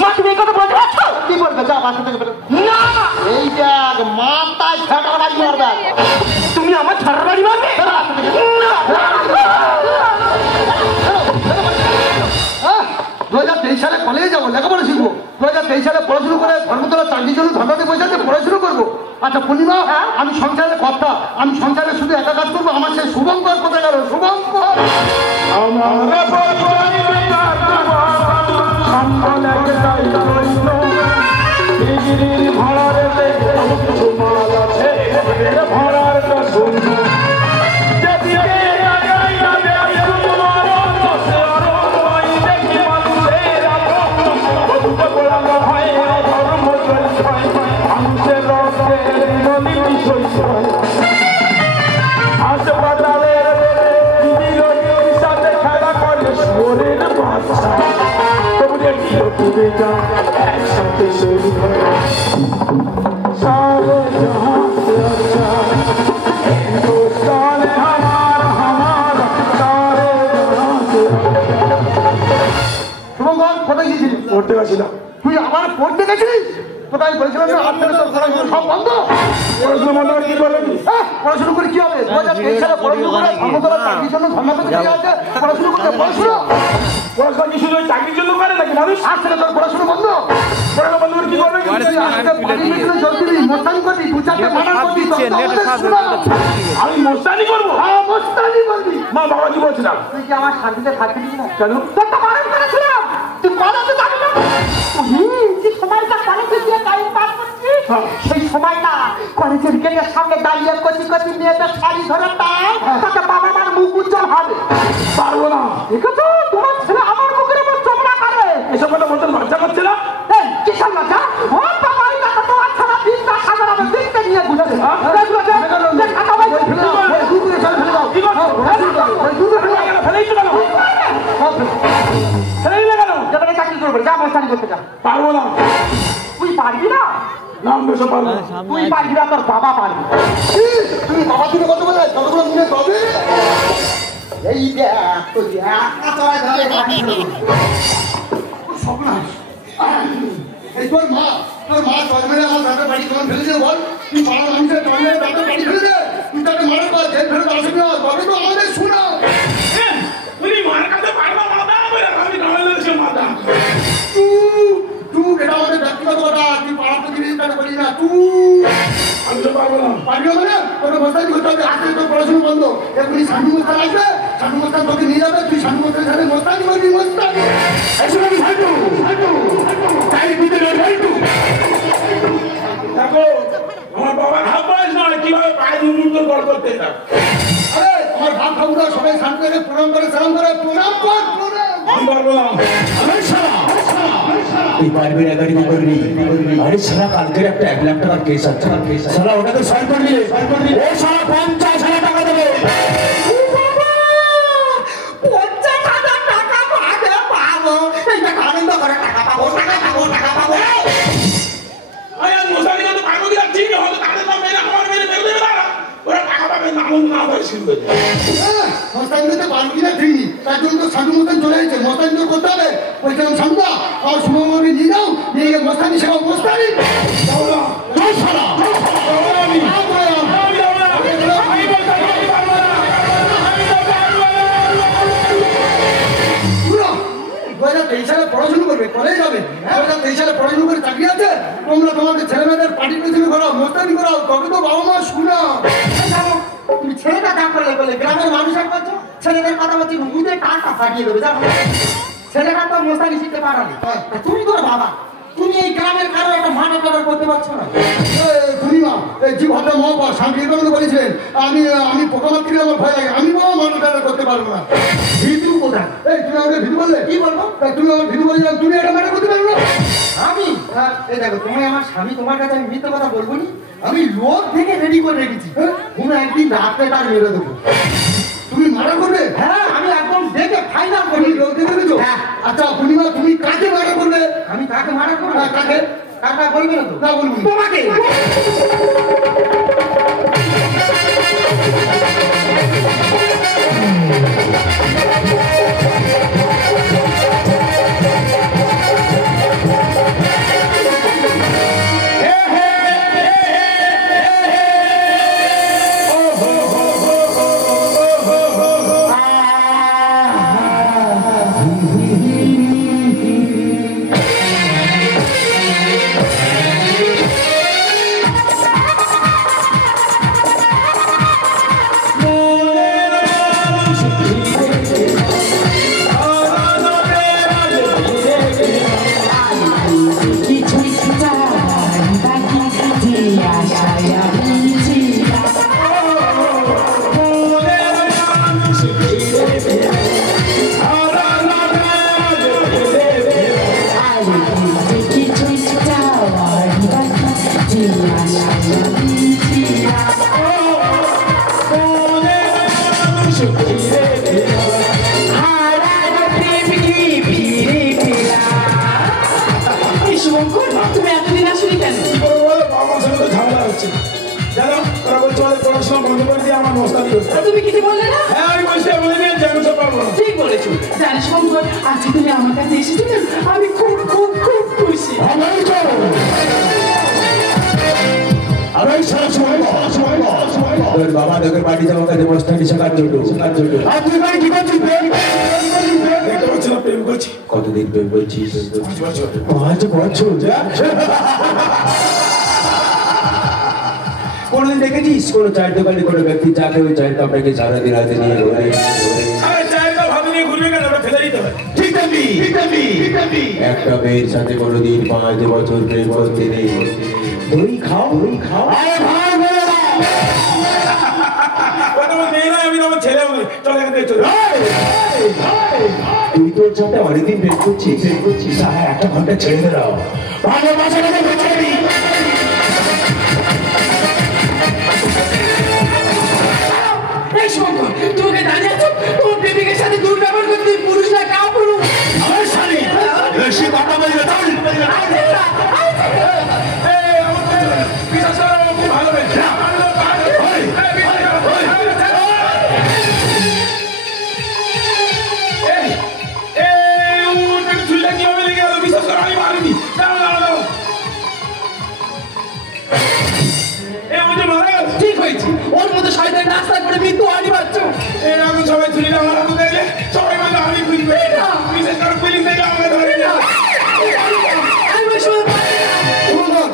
মা তুমি এই কথা বলতে পারছো? কি বলবে? যা বাসা থেকে বেরো। না এই দেখ মাথায় ঝাঁটার বাড়ি মারবে। তুমি আমার ছাড়ার বাড়ি মারবে? না 2023 সালে কলেজে যাবো, লেখাপড়া শিখবো। 2023 সালে পড়াশুনো করে ধর্মতলা চাকরির জন্য ধর্মাতে পয়সাতে পড়াশুনো করবো। আচ্ছা পূর্ণিমা, আমি সংসারের কর্তা, আমি সংসারে শুধু একা কাজ করবো। আমার সেই শুভঙ্কর কোথায় গেল? শুভঙ্কর কোথায় গিয়েছিলি? পড়তে গেছিলাম। তুই আবার পড়তে গেছিলিস? তোকে আমি বলছিলাম না হাত থেকে তোর পড়াশোনা সব বন্ধ। পড়াশোনা বন্ধ করে কি করবেন? পড়াশোনা করে কি হবে? 2023 সালে পড়াশোনা করে ধর্মতলা চাকরির জন্য ধর্মপতি আছে, পড়াশোনা করতে পড়াশোনা পড়াশোনা কি শুধু চাকরির জন্য করে নাকি মানুষ? আজ থেকে তোর পড়াশোনা বন্ধ। পড়াশোনা বন্ধ করে কি করবেন? তুই আজকে পানি মিশনে জল দিবি, মোস্তানি করবি, দু চারটে মার্ডার করবি, আমি মোস্তানি করবো? হ্যাঁ মোস্তানি করবি। মা বাবা কি বলছিলাম? তুই কি আমার শান্তিতে থাকবি না? কেন? তোর তো বারণ করেছিলাম, তুই কলেজে যাবি না। যে সময়টা কলেজে গিয়ে টাইম পাস করছিস, সেই সময়টা কলেজের গেটের সামনে দাঁড়িয়ে কচি কচি মেয়েদের শাড়ি ধরে টাই, তাতে বাবা মার মুখ উজ্জ্বল হবে। পারবো না। দেখেছো তোমার ছেলে আমার মুখের উপর চোখলা করে। এসব কথা বলতে লজ্জা করছে না? এই কিসের লজ্জা? ও বাবা এই কথা তোমার ছাড়া 20টা সাধারণ দেখতে নিয়ে বুঝাবে। পারবো না। তুই পারবি না? নাম বেশি পারবো। তুই পারবি না, তোর বাবা পারবি। তুমি বাবা তুমি কত বলে কতগুলো মিলে কবে? এই দেখ তো এই তোর মা জন্মের আমার দাদা বাড়ি তোমার ফেলে দিয়ে বল, তুই পাড়ার মানুষের জন্মের দাদা বাড়ি ফেলে দে, তুই তাকে মারার পর জেল ফেরত আসবি না, তবে তো আমাদের শোনা। তুমি মার কাছে পারবা মাথা, আমি গ্রামের লোক মাথা। তুই এটা আমাদের ব্যক্তিগত কথা, তুই পাড়া প্রতিনিধি তাকে বলি না। তুই আমি তো পারবো না। পারবি মানে তোকে মোস্তানি করতে হবে। আজকে তোর পড়াশোনা বন্ধ। এখনই সাধু মোস্তান আসবে, সাধু মোস্তান তোকে নিয়ে যাবে, তুই সাধু মোস্তানের সাথে মোস্তানি করবি। মোস্তানি দেখো আমার বাবা খাপ বয়স নয়, কিভাবে পায়ে মুহূর্ত গড় করতে থাক। আরে আমার ভাব ঠাকুরা সবাই শান্ত করে প্রণাম করে, সালাম করে, প্রণাম কর, প্রণাম। আমি পারবো না। তুই পারবি না, গাড়ি করবি। আরে সারা কালকের একটা 1 লাখ টাকার কেস আছে, সারা ওটাকে সলভ করবি। ও সারা 50,000 টাকা দেবে। মোসানি কিন্তু পারবো কি ঠিক হলো, তাদের তো মেরে আমার মেরে মেরে দেবে না, ওরা টাকা পাবে না, না ভাই শিখবে। মোস্তানি করতে পারবি না ঠিক, তার জন্য তো সাধু মোস্তান চলে এসেছে। মোস্তানি তো করতে হবে। বলছিলাম সাধুদা আর শুভমণি নিয়ে যাও, নিয়ে গিয়ে মোস্তানি শেখাও। মোস্তানি সালে পড়াশোনা করবে, কলেজ যাবে। 2023 সালে পড়াশোনা করে চাকরি আছে। তোমরা তোমাদের ছেলে মেয়েদের পার্টি পেছনে করাও, মোস্তানি করাও, তবে তো বাবা মা শুনা। তুমি ছেলেটা কাজ করলে বলে গ্রামের মানুষের বলছো, ছেলেদের কথা বলছি মুখে টাকা ফাটিয়ে দেবে। জানো ছেলেরা তো মোস্তানি শিখতে পারোনি, তুমি তোর বাবা, তুমি এই গ্রামের কারো একটা মাঠে কারো করতে পারছো না। পূর্ণিমা জি ভদ্র মহাপর স্বামী বিবেকানন্দ বলেছিলেন, আমি পোকা মারতে আমার ভয় লাগে, আমি বাবা মাঠে কারো করতে পারবো না। ভিতু কোথায়? এই তুমি আমাকে ভিতু বললে কি বলবো? তুমি আমার ভিতু বলেছিলাম, তুমি এটা মাঠে করতে পারবো না। আমি এই দেখো, তুমি আমার স্বামী, তোমার কাছে আমি মিথ্যে কথা বলবো নি। আমি লোক থেকে রেডি করে রেখেছি, তুমি একদিন রাত্রে তার মেরে দেবো। তুমি মারা করবে? হ্যাঁ, আমি একদম দেখে ফাইনাল করি। লোক দেখে দেবো। আচ্ছা পূর্ণিমা, তুমি কাকে মারা করবে? আমি কাকে মারা করবো? কাকে? কাকা বলবে না তো? না বলবো তোমাকে। শঙ্কর তুমি এতদিন আসলে কেন? কি করে বলো, বাবা মার সঙ্গে তো ঝামেলা হচ্ছে জানো, ওরা বলছে আমাদের পড়াশোনা বন্ধ করে দিয়ে আমার মস্তানি করছে। তুমি কিছু বললে না? হ্যাঁ আমি বলছি বলে নিয়ে আমি সব পারবো না। ঠিক বলেছো। জানিস শঙ্কর, আজকে তুমি আমার কাছে এসেছো না, আমি খুব খুব খুব খুশি। তোর বাবা তোকে বাড়ি যাওয়ার কাছে মস্তানি শেখার জন্য। আর তুই বাড়ি কি করছিস? দেখতে পাচ্ছ না প্রেম করছি। কতদিন প্রেম করছিস? 5 বছর। 5 বছর? কোনদিন দেখেছিস কোন চায়ের দোকানে কোনো ব্যক্তি চাকে ওই চায়ের কাপটাকে সারাদিন হাতে নিয়ে ঘোরে? আরে চায়ের কাপ হাতে নিয়ে ঘুরবে কেন, ওটা ফেলে দিতে হবে। ঠিক আছে। একটা মেয়ের সাথে কোনোদিন 5 বছর প্রেম করতে নেই। দই খাও। আরে ভাই বলে না। ও তোমার মেয়ে নয়, আমি তোমার ছেলেও নই। চল এখান থেকে চলে। তুই তোর সাথে অনেকদিন প্রেম করছিস। হ্যাঁ, 1 ঘন্টা ছেড়ে দে দাও। ভালোবাসাটাকে বেঁচে নি। এই শঙ্কর, তোকে দাঁড়িয়ে আছো, তোর প্রেমিকের সাথে দুর্ব্যবহার করতে তুই পুরুষ না কাউ পুরুষ? আমার শালি বেশি কথা বলবে চল। বিশ্বাস করো, আমার খুব ভালো হয়েছে। কিভাবে লেগে গেল? বিশ্বাস করো, আমি মারিনি। দাঁড়াও। মারা গেল। ঠিক হয়েছে, ওর মতো শয়তান রাস্তা করে মৃত্যু অনিবার্য। এরকম সবাই চুরি না আমার হাতে দেখলে সবাই বলে আমি খুঁজবে। বিশেষ করে পুলিশ দেখলে আমাকে ধরে না।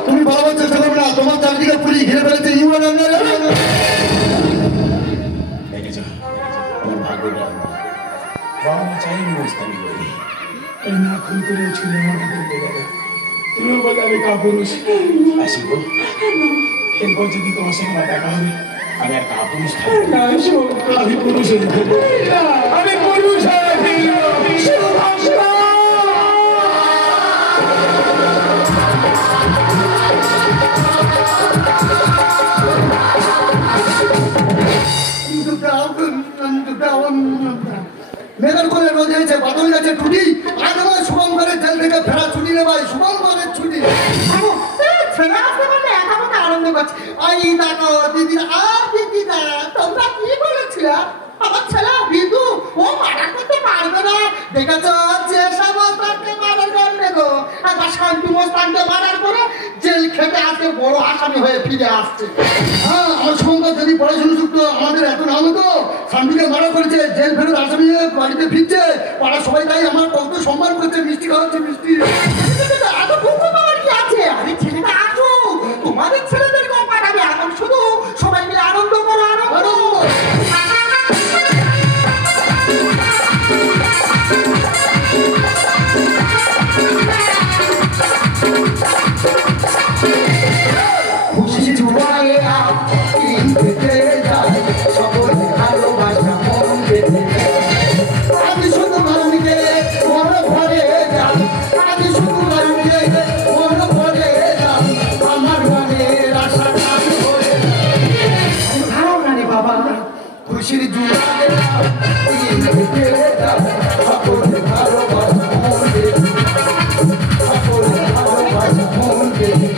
তুমি বাবার চেষ্টা করবে না, তোমার চারিদিকে পুলিশ ঘিরে ফেলেছে। দেখেছো আমার ভাগ্যটা, বাবা মা চাইনি মস্তানি করি, এই না খুন করে ছিল আমার হাতে লেগে গেল। তুমিও বলে আমি কাপুরুষ। আসিব এরপর যদি তোমার সঙ্গে আমার দেখা হবে, আমি আর কাপুরুষ থাকবো না। আমি পুরুষ হয়ে যাবো। আমি পুরুষ হয়ে মেঘের করে রোদ হয়েছে, বাদল গেছে টুটি। আজ আমার শুভঙ্করের জেল থেকে ফেরা ছুটি রে ভাই, শুভঙ্করের ছুটি। ছেলে আসতে পারলে একামতে আনন্দ করছে। ওই দেখো দিদিরা, দিদিরা তোমরা কি বলেছিলে? আমার ছেলে বিদু ও মার্ডার করতে পারবে না। দেখেছো যে সমস্তানকে মার্ডার করবে গো, একবার শান্তি মোস্তানকে মার্ডার করে জেল খেটে আজকে বড় আসামি হয়ে ফিরে আসছে। হ্যাঁ, আমার শুভঙ্কর যদি পড়াশোনা শিখতো আমাদের এত নাম হতো। শান্তিকে মার্ডার করেছে, জেল ফেরত আসামি হয়ে বাড়িতে ফিরছে। পাড়া সবাই তাই আমার কত সম্মান করছে, মিষ্টি খাওয়াচ্ছে মিষ্টি। এত বুকু পাওয়ার কি আছে? আরে ছেলেটা আসো, তোমাদের ছেলেদের কম পাঠাবে। এখন শুধু সবাই মিলে আনন্দ করো, আনন্দ। খুশি জুড়ায় সকল ভালোবাসা মন বেঁধে আমি শুধু কারণকে মন ভরে যাই। আমি শুধু কারণকে মন ভরে যাই। আমার মনের আশা কাজ করে ভালো না রে বাবা। খুশির জুড়ায় সকল ভালোবাসা মন বেঁধে সকল ভালোবাসা মন বেঁধে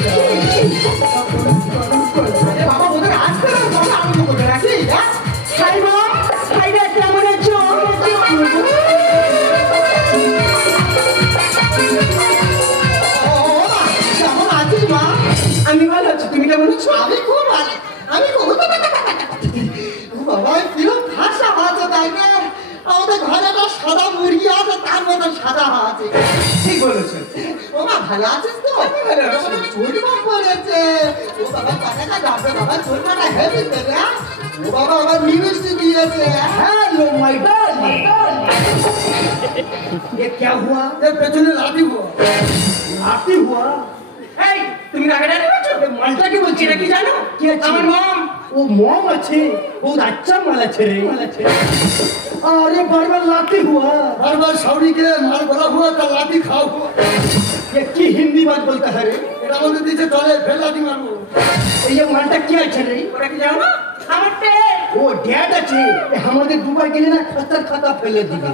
বাবা ওদের আসতে আনন্দ করবে নাকি? কেমন আছো? কেমন আছিস মা? আমি ভালো আছি, তুমি কেমন আছো? আমি খুব ভালো। আমি বাবা কিরম খাসা আছে তাই না? আমাদের ঘরে একটা সাদা মুরগি আছে, তার মতো সাদা আছে। ঠিক বলেছো। ও মা ভালো আছিস তো? চুলমা পড়েছে। ও বাবা টাকা যাবে বাবা, চুলমাটা হেভি দেবে। ও বাবা আবার মিষ্টি দিয়েছে। हेलो माय डार्लिंग, ये क्या हुआ? এর পেছনে লাঠি हुआ। आती हुआ? এই তুমি কাকে ডাকছো? মালটা কি বলছি নাকি জানো? কি আছে? আমার মম। ও মম আছে, বহুত আচ্ছা মাল আছে রে। আরে বারবার লাঠি हुआ, বারবার সাউরিকে মাল বলা हुआ তা লাঠি খাও हुआ। ये কি হিন্দি বাত বলতা है রে? এটা আমাদের দিচ্ছে চলে, ফের লাঠি মারবো। এই যে মালটা কি আছে রে? ওটা কি জানো? আমার ড্যাড। ও ড্যাড আছে, আমাদের দুবার গেলে না খাতার খাতা ফেলে দিবে।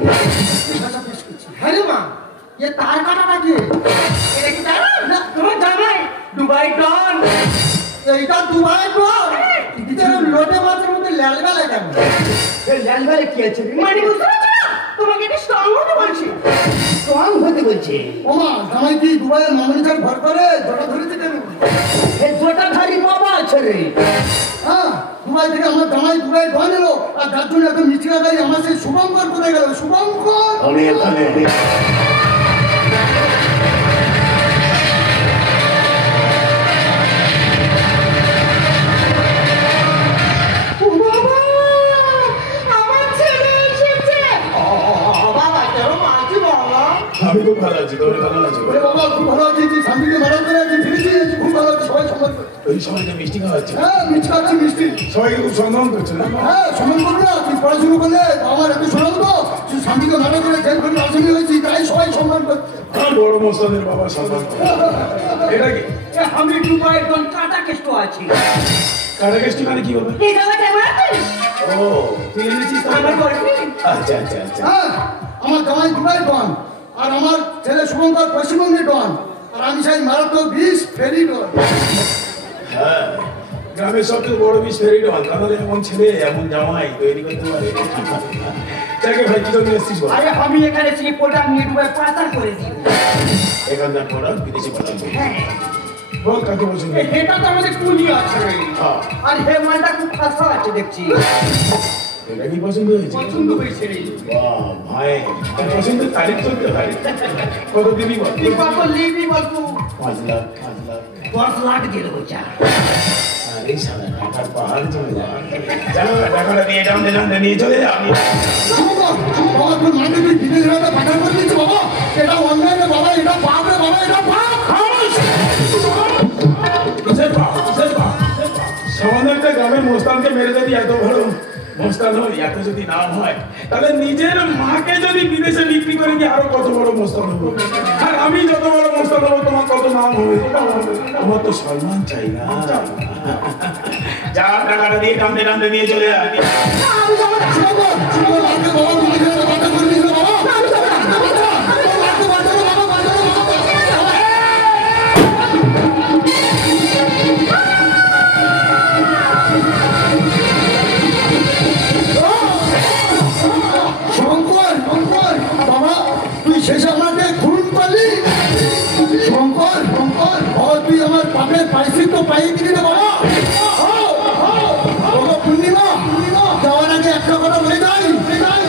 হ্যাঁ রে মা, ये तार काटा नाকি? এটা কি জানো? না এটা দুবাই বল এরকম লোটে মাছের মধ্যে লালবেলা কেন লালবালে কি আছে রে? মানে বুঝতে পারছো না তোমাকে এটা স্ট্রং হতে বলছি। স্ট্রং হতে বলছে। ওমা জামাই কি দুবাইয়ের মামনিটার ভর করে জটা ধরেছে কেন? এই জটাধারী বাবা আছে রে। হ্যাঁ দুবাই থেকে আমার জামাই দুবাই ধন এলো আর যার জন্য এত মিষ্টি গাড়ি আমার সেই শুভঙ্কর কোথায় গেল? শুভঙ্কর আমি এখানে আমি খুব ভালো আছি, তোর ভালো আছি? ওরে বাবা খুব ভালো আছি, তুই শান্তিতে মারা করে আছি, ফিরেছি খুব ভালো আছি, সবাই সম্মান করে। ওই সময়টা মিষ্টি খাওয়াচ্ছে, হ্যাঁ মিষ্টি খাচ্ছি মিষ্টি। সবাইকে খুব সম্মান করছে না? হ্যাঁ সম্মান করবো না, তুই পড়াশুনো করলে আমার এত শোনাব তো তুই শান্তিতে মারা করে জেল করে রাজনীতি হয়েছি তাই সবাই সম্মান করছে। আমার বড় মোস্তানের বাবা সম্মান করে। এটা কি আমি দুবাইয়ের দন টাটা কেষ্ট আছি। কাটাকেস্টি মানে কি হবে? এই দাদা কেমন আছিস? ও তুই এনেছিস তো? আমার girlfriend। আচ্ছা আচ্ছা আচ্ছা। হ্যাঁ আমার জামাই দুবাই ডন আর আমার ছেলে শুভঙ্কর পশ্চিমবঙ্গের ডন আর আমি চাই মারাত্মক বিষ ফেরি ডন। হ্যাঁ গ্রামের সবচেয়ে বড় বিষ ফেরি ডন, তাহলে এমন ছেলে এমন জামাই তৈরি করতে পারে। যাকে ভাই কি জন্য এসেছিস বল? আরে আমি এখানে সেই প্রোডাক্ট নিয়ে দুবাই পাচার করে দিব। এখানকার প্রোডাক্ট বিদেশি পাঠাবো। হ্যাঁ বল কাকে পছন্দ? এটা তো আমাদের কুলি আছে রে। হ্যাঁ আর হে মালটা খুব খাসা আছে দেখছি। এটা কি পছন্দ হয়েছে? পছন্দ হয়েছে রে। বাহ ভাই তোর পছন্দের তারিখ চলতে হয়। কত দিবি বল? তুই কত লিবি বলতো? 5 লাখ 5 লাখ। 10 লাখ দিয়ে দেবো যা। আরে শালা টাকার পাহাড় চলে যায়। জানো টাকাটা দিয়ে জানতে নিয়ে চলে যা। আমি শুভঙ্কর বাবা তোর মাকে তুই বিদেশে রাখতে পাঠান করে দিচ্ছি বাবা, এটা অন্যায় রে বাবা, এটা পাপ রে বাবা, এটা পাপ। কিসের পাপ? কিসের পাপ? সামান্য একটা গ্রামের মোস্তানকে মেরে যদি এত বড় মোস্তান হয়, এত যদি নাম হয়, তাহলে নিজের মাকে যদি বিদেশে বিক্রি করে দিয়ে আরো কত বড় মোস্তান হবো। আর আমি যত বড় মোস্তান হবো তোমার কত নাম হবে। তোমার তো সম্মান চাই না। যা টাকাটা দিয়ে টানতে নিয়ে চলে যা। শুভঙ্কর শুভঙ্কর মাকে বাবা বিদেশে রাখতে পাঠান করে দিচ্ছি বাবা। মাকে বাঁচাও বাবা, বাঁচাও বাবা। শঙ্কর শঙ্কর বাবা তুই শেষে আমাকে খুন করলি। শঙ্কর শঙ্কর বাবা তুই আমার পাপের পারিশ্রিত পাইয়ে দিলি রে বাবা। বাবা পূর্ণিমা যাওয়ার আগে একটা কথা বলে যাই,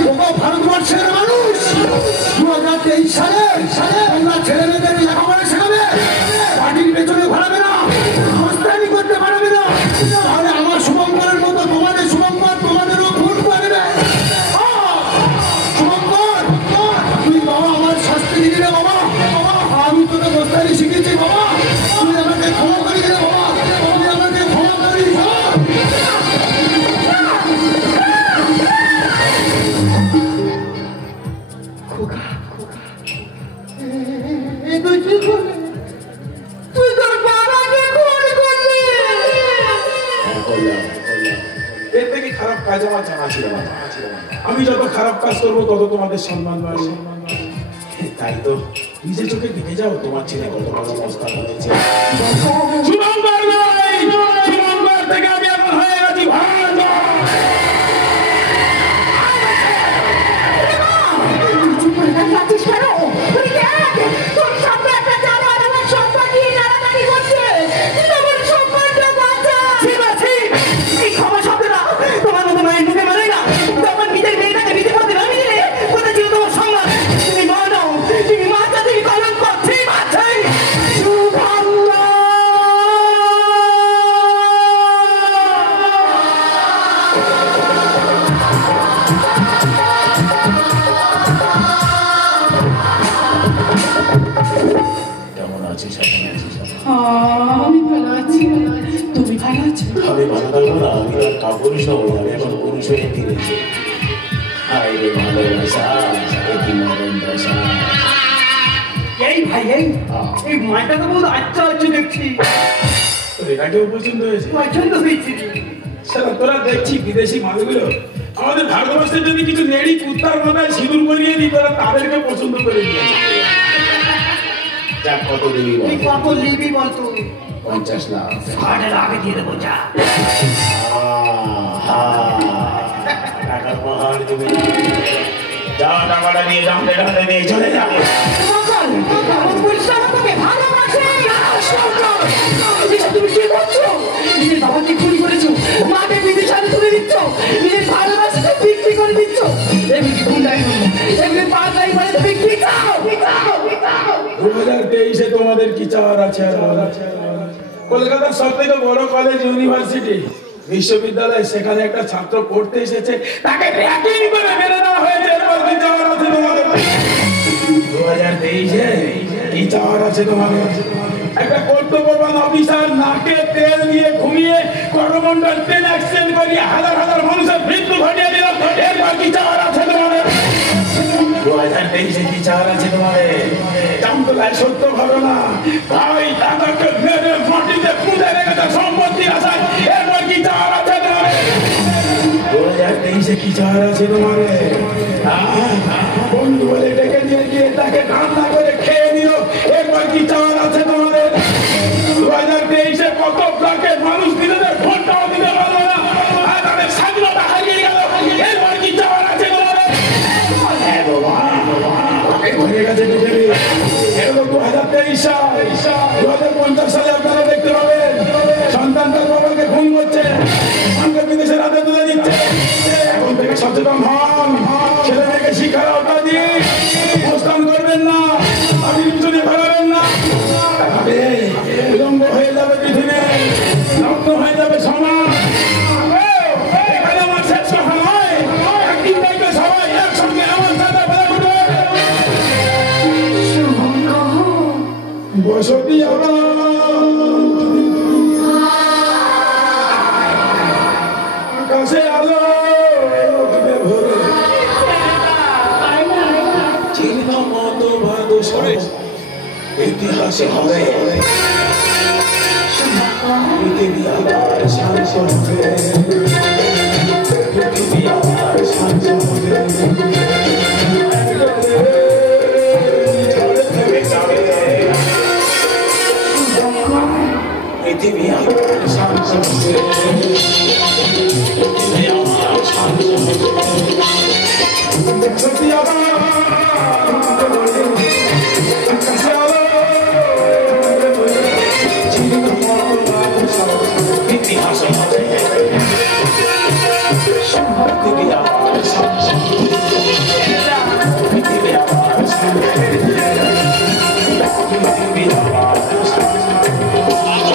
বাবা ভারতবর্ষের মানুষ 2023 সালে তোমরা ছেলে মেয়েদের লেখাপড়া শেখাবে, পার্টির পেছনে ঘোরাবে না, মস্তানি করতে পারবে না, তাহলে আমার শুভঙ্করের মতো তোমাদের শুভঙ্কর তোমাদেরও খুন করবে। শুভঙ্কর তুই বাবা আমার শাস্তি দিলি রে বাবা, আমি তোকে মস্তানি শিখেছি বাবা, তুই আমাকে ক্ষমা করি রে বাবা, তুই আমাকে ক্ষমা করিস। তুই তোর বাবাকে খুন করলি। এর থেকে খারাপ কাজ আমার জানা ছিল না। আমি যত খারাপ কাজ করবো তত তোমাদের সম্মান বাড়বে। তাই তো নিজের চোখে দেখে যাও তোমার ছেলে কত বড় অবস্থা হয়েছে। শুভঙ্কর ভাই, শুভঙ্কর থেকে আমি এখন হয়ে গেছি ভালো। চুপ করে যাচ্ছিস কেন? তুই দেখ তোর সামনে একটা জানোয়ার আমার সম্পদ নিয়ে নাড়ানাড়ি করছে। তুই আমার সম্পদটা বাঁচা। ঠিক আছে এই ক্ষমা শব্দটা তোমার মতো মায়ের মুখে মানে না। তখন নিজের মেয়েটাকে নিজে করতে না দিলে কোথায় ছিল তোমার সম্মান? তুমি মা নাও, তুমি মাতা, তুমি কলঙ্ক। ঠিক আছে শুভঙ্কর। কেমন আছিস? এখন আছিস? আমি ভালো আছি। তুমি ভালো আছো? আমি ভালো থাকবো না, আমি আর কাপুরুষ হবো, আমি এখন পুরুষ হয়ে ফিরেছি। হায় রে ভালোবাসা, কি মরণ দশা। এই ভাই এই মালটা তো বহুত আচ্ছা আছে দেখছি। তোর এটাকেও পছন্দ হয়েছে? পছন্দ হয়েছে। শালা তোরা দেখছি বিদেশি মালগুলো আমাদের ভারতবর্ষের যদি কিছু নেড়ি কুত্তার মাথায় সিঁদুর করিয়ে দিই, তোরা তাদেরকে পছন্দ করে দিয়েছে। যা কত দিবি বল? তুই কত নিবি বল তুই? 50 লাখ। 60 লাখ দিয়ে দেবো যা। টাকার পাহাড় তুমি যা, টাকাটা নিয়ে জানতে টাকা নিয়ে চলে যাবে। তুমি কি করছো? নিজের বাবাকে খুন করেছো, মাকে বিদেশে তুলে দিচ্ছ, নিজের ভালোবাসাকে বিক্রি করে দিচ্ছ। এমনি কি গুন্ডাই নয়, এমনি পাগলাই বলে তুমি কি চাও? 2023-এ তোমাদের কি চাওয়ার আছে? কলকাতার সব থেকে বড় কলেজ ইউনিভার্সিটি বিশ্ববিদ্যালয়, সেখানে একটা ছাত্র পড়তে এসেছে, তাকে র্যাগিং করে মেরে দেওয়া হয়েছে। এরপর কি চাওয়ার আছে তোমাদের? 2023-এ কি চাওয়ার আছে তোমাদের? একটা কর্তব্যবান অফিসার নাকে তেল দিয়ে ঘুমিয়ে করমন্ডল ট্রেন অ্যাক্সিডেন্ট করিয়ে হাজার হাজার মানুষের মৃত্যু ঘটিয়ে দিল। এরপর কি চাওয়ার আছে তোমাদের? 2023-এ কি চাওয়ার আছে তোমাদের? জামতলায় সত্য ঘটনা, ভাই দাদাকে মেরে মাটিতে পুঁতে রেখেছে সম্পত্তির আশায়। এরপর কি চাওয়ার আছে তোমাদের? 2023-এ কি চাওয়ার আছে তোমাদের? বন্ধু বলে ডেকে নিয়ে গিয়ে তাকে রান্না করে খেয়ে নিল। এরপর কি চাওয়ার আছে তোমাদের? 2023-এ কত ব্লকের মানুষ নিজেদের ভোটটাও দিতে পারলো না, আর তাদের স্বাধীনতা হারিয়ে গেল। এরপর কি চাওয়ার আছে তোমাদের? হয়ে গেছে পৃথিবী। এগুলো 2023 সাল। 2050 সালে আপনারা দেখতে পাবেন সন্তান তার বাবাকে খুন করছে, সঙ্গে বিদেশের হাতে তুলে দিচ্ছে। এখন থেকে সচেতন হন, ছেলে মেয়েকে শিক্ষার আওতা দিন, প্রস্থান করবেন না, বাড়ির পিছনে ঘোরাবেন না। বিলম্ব হয়ে যাবে পৃথিবী, নগ্ন হয়ে যাবে সমাজ। এখানে আমার শেষ কথা নয়, একদিন দেখবে সবাই একসঙ্গে আমার সাথে বেড়ে উঠবে। বসতি আকাশে আলো চিহ্ন মতো ভাদু সরে ইতিহাসে হবে পৃথিবী আবার শান্ত হবে, পৃথিবী আবার শান্ত হবে। পৃথিবী আমার শান্ত হবে, পৃথিবী আমার শান্ত হবে। সত্যি আমার আকাশে আলো চিহ্ন ইতিহাস হবে, পৃথিবী আমার শান্ত হবে, পৃথিবী আমার শান্ত হবে, পৃথিবী আমার শান্ত হবে।